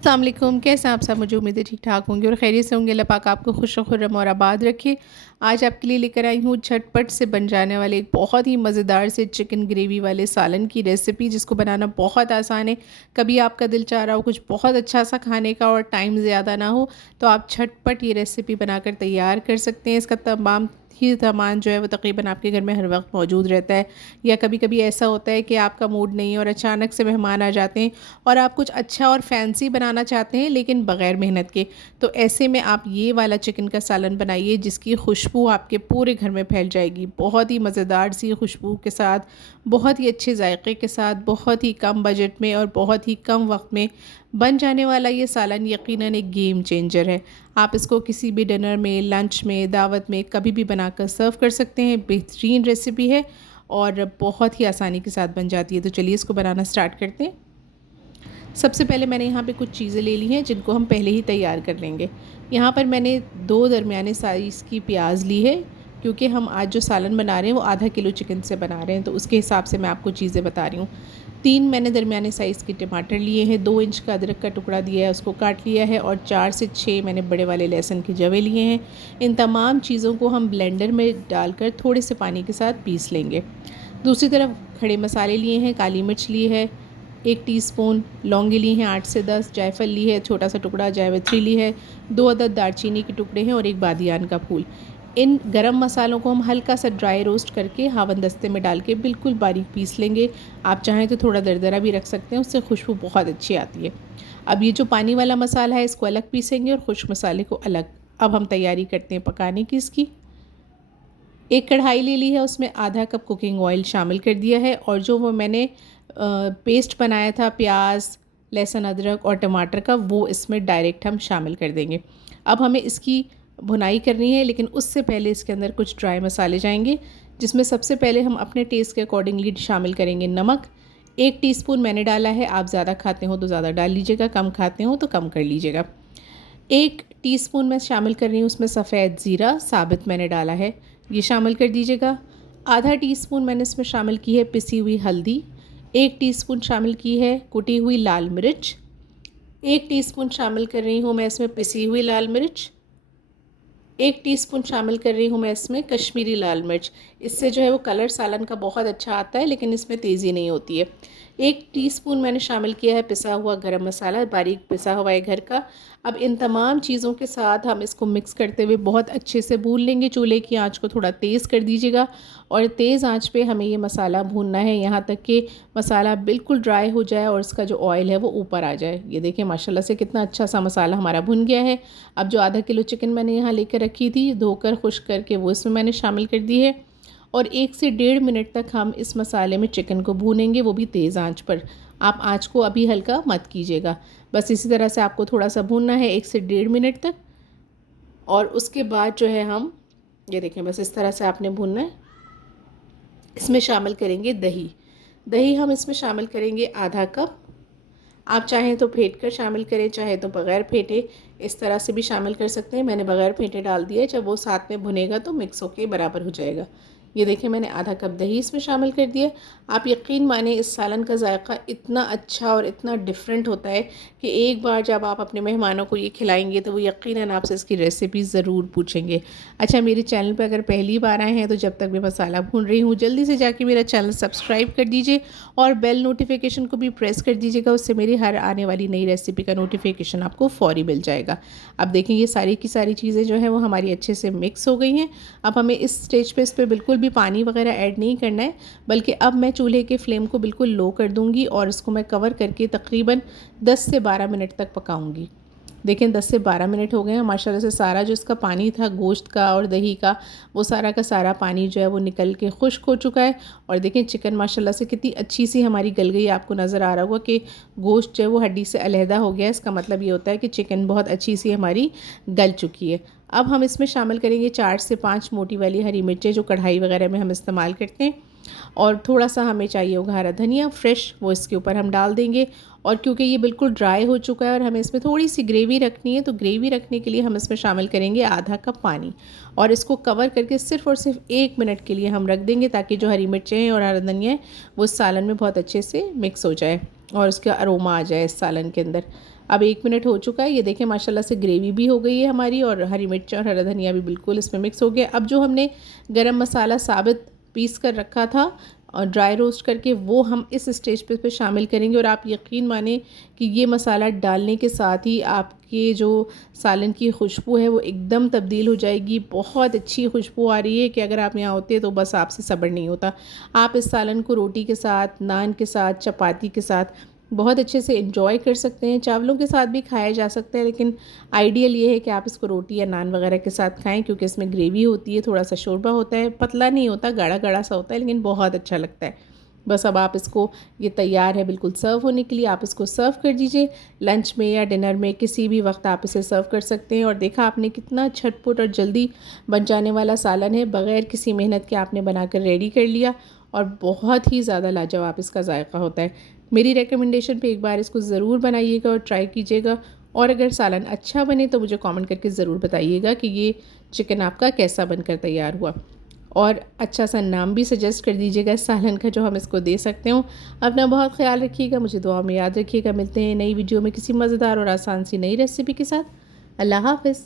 अस्सलाम वालेकुम, कैसे हैं आप सब? मुझे उम्मीद है ठीक-ठाक होंगे और खैरियत से होंगे। अल्लाह पाक आपको खुश खुर्रम और आबाद रखे। आज आपके लिए लेकर आई हूँ झटपट से बन जाने वाले एक बहुत ही मज़ेदार से चिकन ग्रेवी वाले सालन की रेसिपी, जिसको बनाना बहुत आसान है। कभी आपका दिल चाह रहा हो कुछ बहुत अच्छा-सा खाने का और टाइम ज़्यादा ना हो, तो आप झटपट ये रेसिपी बनाकर तैयार कर सकते हैं। इसका तमाम ही सामान जो है वो तकरीबन आपके घर में हर वक्त मौजूद रहता है। या कभी-कभी ऐसा होता है कि आपका मूड नहीं है और अचानक से मेहमान आ जाते हैं और आप कुछ अच्छा और फैंसी बनाना चाहते हैं लेकिन बग़ैर मेहनत के। तो ऐसे में आप ये वाला चिकन का सालन बनाइए जिसकी खुशबू आपके पूरे घर में फैल जाएगी। बहुत ही मज़ेदार सी खुशबू के साथ, बहुत ही अच्छे जायके के साथ, बहुत ही कम बजट में और बहुत ही कम वक्त में बन जाने वाला ये सालन यकीनन एक गेम चेंजर है। आप इसको किसी भी डिनर में, लंच में, दावत में कभी भी बनाकर सर्व कर सकते हैं। बेहतरीन रेसिपी है और बहुत ही आसानी के साथ बन जाती है। तो चलिए इसको बनाना स्टार्ट करते हैं। सबसे पहले मैंने यहाँ पे कुछ चीज़ें ले ली हैं जिनको हम पहले ही तैयार कर लेंगे। यहाँ पर मैंने 2 दरमियाने साइज़ की प्याज ली है, क्योंकि हम आज जो सालन बना रहे हैं वो आधा किलो चिकन से बना रहे हैं, तो उसके हिसाब से मैं आपको चीज़ें बता रही हूँ। 3 मैंने दरमियाने साइज़ के टमाटर लिए हैं, 2 इंच का अदरक का टुकड़ा दिया है, उसको काट लिया है, और 4 से 6 मैंने बड़े वाले लहसुन के जवे लिए हैं। इन तमाम चीज़ों को हम ब्लेंडर में डालकर थोड़े से पानी के साथ पीस लेंगे। दूसरी तरफ खड़े मसाले लिए हैं, काली मिर्च ली है 1 टीस्पून, लौंगे ली हैं 8 से 10, जायफल ली है छोटा सा टुकड़ा, जावित्री ली है, 2 अदद दालचीनी के टुकड़े हैं और 1 बादियान का फूल। इन गरम मसालों को हम हल्का सा ड्राई रोस्ट करके हावन दस्ते में डाल के बिल्कुल बारीक पीस लेंगे। आप चाहें तो थोड़ा दरदरा भी रख सकते हैं, उससे खुशबू बहुत अच्छी आती है। अब ये जो पानी वाला मसाला है इसको अलग पीसेंगे और खुश्क मसाले को अलग। अब हम तैयारी करते हैं पकाने की इसकी। एक कढ़ाई ले ली है, उसमें आधा कप कुकिंग ऑयल शामिल कर दिया है, और जो वो मैंने पेस्ट बनाया था प्याज, लहसुन, अदरक और टमाटर का, वो इसमें डायरेक्ट हम शामिल कर देंगे। अब हमें इसकी भुनाई करनी है, लेकिन उससे पहले इसके अंदर कुछ ड्राई मसाले जाएंगे, जिसमें सबसे पहले हम अपने टेस्ट के अकॉर्डिंगली शामिल करेंगे नमक। 1 टीस्पून मैंने डाला है, आप ज़्यादा खाते हो तो ज़्यादा डाल लीजिएगा, कम खाते हो तो कम कर लीजिएगा। 1 टीस्पून मैं शामिल कर रही हूँ उसमें सफ़ेद ज़ीरा साबित मैंने डाला है, ये शामिल कर दीजिएगा। आधा टीस्पून मैंने इसमें शामिल की है पिसी हुई हल्दी। 1 टीस्पून शामिल की है कुटी हुई लाल मिर्च। 1 टीस्पून शामिल कर रही हूँ मैं इसमें पिसी हुई लाल मिर्च। 1 टीस्पून शामिल कर रही हूँ मैं इसमें कश्मीरी लाल मिर्च। इससे जो है वो कलर सालन का बहुत अच्छा आता है, लेकिन इसमें तेज़ी नहीं होती है। 1 टीस्पून मैंने शामिल किया है पिसा हुआ गरम मसाला, बारीक पिसा हुआ है घर का। अब इन तमाम चीज़ों के साथ हम इसको मिक्स करते हुए बहुत अच्छे से भून लेंगे। चूल्हे की आंच को थोड़ा तेज़ कर दीजिएगा, और तेज़ आंच पे हमें ये मसाला भूनना है यहाँ तक कि मसाला बिल्कुल ड्राई हो जाए और इसका जो ऑयल है वो ऊपर आ जाए। ये देखिए माशाल्लाह से कितना अच्छा सा मसाला हमारा भुन गया है। अब जो आधा किलो चिकन मैंने यहाँ लेकर रखी थी धोकर खुश्क करके, वो इसमें मैंने शामिल कर दी है, और 1 से 1.5 मिनट तक हम इस मसाले में चिकन को भूनेंगे, वो भी तेज़ आंच पर। आप आंच को अभी हल्का मत कीजिएगा, बस इसी तरह से आपको थोड़ा सा भूनना है 1 से 1.5 मिनट तक। और उसके बाद जो है हम, ये देखें बस इस तरह से आपने भूनना है। इसमें शामिल करेंगे दही। दही हम इसमें शामिल करेंगे आधा कप। आप चाहें तो फेंट कर शामिल करें, चाहे तो बग़ैर फेंटे इस तरह से भी शामिल कर सकते हैं। मैंने बग़ैर फेंटे डाल दिया है, जब वो साथ में भुनेगा तो मिक्स होके बराबर हो जाएगा। ये देखिए मैंने आधा कप दही इसमें शामिल कर दिया। आप यकीन माने इस सालन का जायका इतना अच्छा और इतना डिफरेंट होता है कि एक बार जब आप अपने मेहमानों को ये खिलाएंगे तो वो यकीनन आपसे इसकी रेसिपी ज़रूर पूछेंगे। अच्छा, मेरे चैनल पर अगर पहली बार आए हैं तो जब तक मैं मसाला भून रही हूँ जल्दी से जाके मेरा चैनल सब्सक्राइब कर दीजिए और बेल नोटिफिकेशन को भी प्रेस कर दीजिएगा, उससे मेरी हर आने वाली नई रेसिपी का नोटिफिकेशन आपको फ़ौरी मिल जाएगा। अब देखें ये सारी की सारी चीज़ें जो है वो हमारी अच्छे से मिक्स हो गई हैं। अब हमें इस स्टेज पे इस पर बिल्कुल भी पानी वगैरह ऐड नहीं करना है, बल्कि अब मैं चूल्हे के फ्लेम को बिल्कुल लो कर दूंगी और इसको मैं कवर करके तकरीबन 10 से 12 मिनट तक पकाऊंगी। देखें 10 से 12 मिनट हो गए हैं, माशाल्लाह से सारा जो इसका पानी था गोश्त का और दही का, वो सारा का सारा पानी जो है वो निकल के खुश्क हो चुका है। और देखें चिकन माशाल्लाह से कितनी अच्छी सी हमारी गल गई। आपको नज़र आ रहा होगा कि गोश्त जो है वो हड्डी से अलहदा हो गया है। इसका मतलब ये होता है कि चिकन बहुत अच्छी सी हमारी गल चुकी है। अब हम इसमें शामिल करेंगे 4 से 5 मोटी वाली हरी मिर्चें, जो कढ़ाई वगैरह में हम इस्तेमाल करते हैं, और थोड़ा सा हमें चाहिए होगा हरा धनिया फ्रेश, वो इसके ऊपर हम डाल देंगे। और क्योंकि ये बिल्कुल ड्राई हो चुका है और हमें इसमें थोड़ी सी ग्रेवी रखनी है, तो ग्रेवी रखने के लिए हम इसमें शामिल करेंगे आधा कप पानी, और इसको कवर करके सिर्फ़ और सिर्फ 1 मिनट के लिए हम रख देंगे, ताकि जो हरी मिर्चें हैं और हरा धनिया है वो सालन में बहुत अच्छे से मिक्स हो जाए और उसका अरोमा आ जाए इस सालन के अंदर। अब 1 मिनट हो चुका है, ये देखें माशाल्लाह से ग्रेवी भी हो गई है हमारी और हरी मिर्च और हरा धनिया भी बिल्कुल इसमें मिक्स हो गया। अब जो हमने गरम मसाला साबित पीस कर रखा था और ड्राई रोस्ट करके, वो हम इस स्टेज पे शामिल करेंगे। और आप यकीन माने कि ये मसाला डालने के साथ ही आपके जो सालन की खुशबू है वो एकदम तब्दील हो जाएगी। बहुत अच्छी खुशबू आ रही है कि अगर आप यहाँ होते तो बस आपसे सब्र नहीं होता। आप इस सालन को रोटी के साथ, नान के साथ, चपाती के साथ बहुत अच्छे से एंजॉय कर सकते हैं। चावलों के साथ भी खाया जा सकता है, लेकिन आइडियल ये है कि आप इसको रोटी या नान वगैरह के साथ खाएं, क्योंकि इसमें ग्रेवी होती है, थोड़ा सा शोरबा होता है, पतला नहीं होता, गाढ़ा गाढ़ा सा होता है, लेकिन बहुत अच्छा लगता है। बस अब आप इसको, ये तैयार है बिल्कुल सर्व होने के लिए। आप इसको सर्व कर दीजिए लंच में या डिनर में, किसी भी वक्त आप इसे सर्व कर सकते हैं। और देखा आपने कितना झटपट और जल्दी बन जाने वाला सालन है, बग़ैर किसी मेहनत के आपने बनाकर रेडी कर लिया और बहुत ही ज़्यादा लाजवाब इसका जायका होता है। मेरी रिकमेंडेशन पे एक बार इसको ज़रूर बनाइएगा और ट्राई कीजिएगा। और अगर सालन अच्छा बने तो मुझे कमेंट करके ज़रूर बताइएगा कि ये चिकन आपका कैसा बनकर तैयार हुआ। और अच्छा सा नाम भी सजेस्ट कर दीजिएगा इस सालन का जो हम इसको दे सकते हो। अपना बहुत ख्याल रखिएगा, मुझे दुआ में याद रखिएगा। मिलते हैं नई वीडियो में किसी मज़ेदार और आसान सी नई रेसिपी के साथ। अल्लाह हाफ़िज़।